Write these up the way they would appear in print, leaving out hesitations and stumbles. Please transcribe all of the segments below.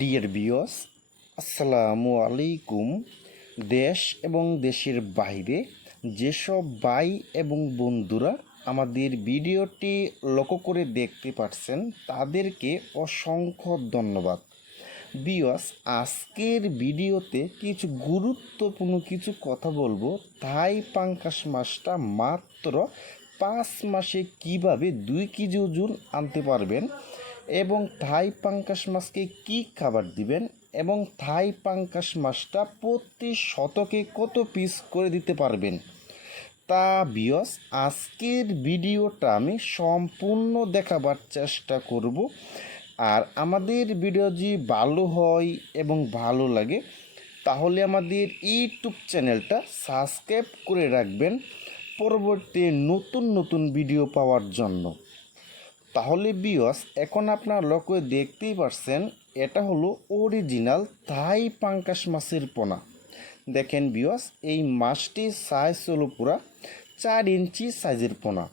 Dear viewers, আসসালামু আলাইকুম। দেশ এবং দেশের বাইরে যেসব ভাই এবং বন্ধুরা আমাদের ভিডিওটি লক্ষ্য করে দেখতে পাচ্ছেন তাদেরকে অসংখ্য ধন্যবাদ। ভিউয়ার্স, আজকের ভিডিওতে কিছু গুরুত্বপূর্ণ কিছু কথা বলবো। থাই পাঙ্গাস মাছটা মাত্র 5 মাসে কিভাবে 2 কেজি ওজন আনতে পারবেন এবং থাই পাঙ্গাস মাছকে কি খাবার দিবেন এবং থাই পাঙ্গাস মাছটা প্রতি শতকে কত পিস করে দিতে পারবেন। তা ভিউয়ার্স, আজকের ভিডিওটা আমি সম্পূর্ণ দেখাবার চেষ্টা করব। আর আমাদের ভিডিও যদি ভালো হয় এবং ভালো লাগে তাহলে আমাদের ইউটিউব চ্যানেলটা সাবস্ক্রাইব করে রাখবেন পরবর্তী নতুন নতুন ভিডিও পাওয়ার জন্য। তাহলে ভিউয়ার্স, এখন আপনারা লক্ষ্য দেখতেই পারছেন এটা হলো অরিজিনাল থাই পাঙ্গাস মাছের পোনা। দেখেন ভিউয়ার্স, এই মাছটির সাইজ হলো পুরা 4 ইঞ্চি সাইজের পোনা।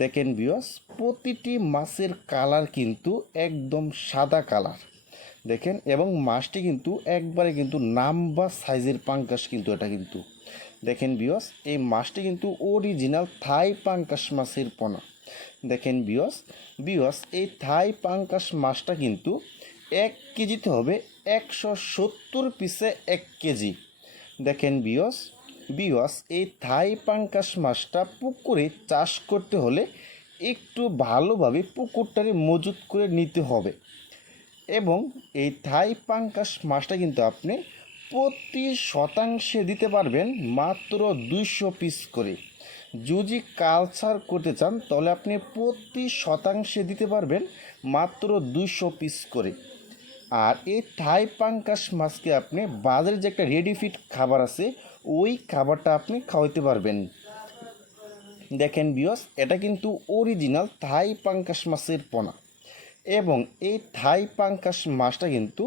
দেখেন ভিউয়ার্স, প্রতিটি মাছের কালার কিন্তু একদম সাদা কালার। দেখেন, এবং মাছটি কিন্তু একবারে কিন্তু নাম্বার সাইজের পাঙ্গাস কিন্তু এটা কিন্তু। দেখেন ভিউয়ার্স, এই মাছটি কিন্তু অরিজিনাল থাই পাঙ্গাস মাছের পোনা। দেখেন ভিউয়ার্স, এই থাই পাঙ্গাস মাছটা কিন্তু 1 কেজিতে হবে 170 পিসে 1 কেজি। দেখেন ভিউয়ার্স, এই থাই পাঙ্গাস মাছটা পুকুরে চাষ করতে হলে একটু ভালোভাবে পুকুরটাকে মজুত করে নিতে হবে এবং এই থাই পাঙ্গাস মাছটা কিন্তু আপনি প্রতি শতাংশে দিতে পারবেন মাত্র 200 পিস করে। যদি কালচার করতে চান তাহলে আপনি প্রতি শতাংশে দিতে পারবেন মাত্র 200 পিস করে। আর এই থাই পাঙ্গাস মাছকে আপনি বাজারে যে একটা রেডি ফিট খাবার আছে ওই খাবারটা আপনি খাওয়াইতে পারবেন। দেখেন ভিউয়ার্স, এটা কিন্তু অরিজিনাল থাই পাঙ্গাস মাছের পোনা এবং এই থাই পাঙ্গাস মাছটা কিন্তু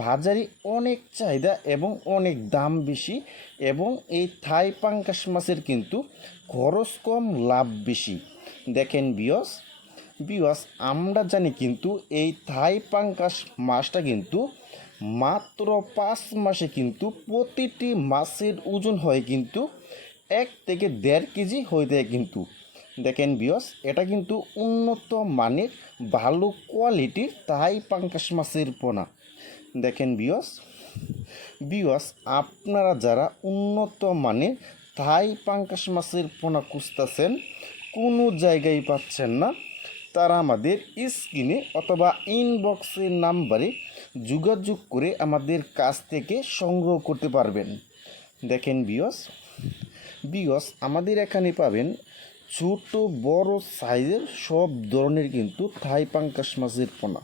বাজারে অনেক চাহিদা এবং অনেক দাম বেশি এবং এই থাই পাঙ্গাস মাছের কিন্তু খরচ কম, লাভ বেশি। দেখেন ভিউয়ার্স, আমরা জানি কিন্তু এই থাই পাঙ্গাস মাছটা কিন্তু মাত্র 5 মাসে কিন্তু প্রতিটি মাছের ওজন হয় কিন্তু 1 থেকে 1.5 কেজি হয়ে যায় কিন্তু। দেখেন ভিউয়ার্স, এটা কিন্তু উন্নত মানের ভালো কোয়ালিটির থাই পাঙ্গাস মাছের পোনা। দেখেন ভিউয়ার্স, আপনারা যারা উন্নত মানের থাই পাঙ্গাস মাছের পোনা খুঁজতেছেন, কোনো জায়গায় পাচ্ছেন না, তারা আমাদের স্ক্রিনে অথবা ইনবক্সের নাম্বারে যোগাযোগ করে আমাদের কাছ থেকে সংগ্রহ করতে পারবেন। দেখেন ভিউয়ার্স, আমাদের এখানে পাবেন ছোট বড় সাইজের সব ধরনের কিন্তু থাই পাঙ্গাস মাছের পোনা।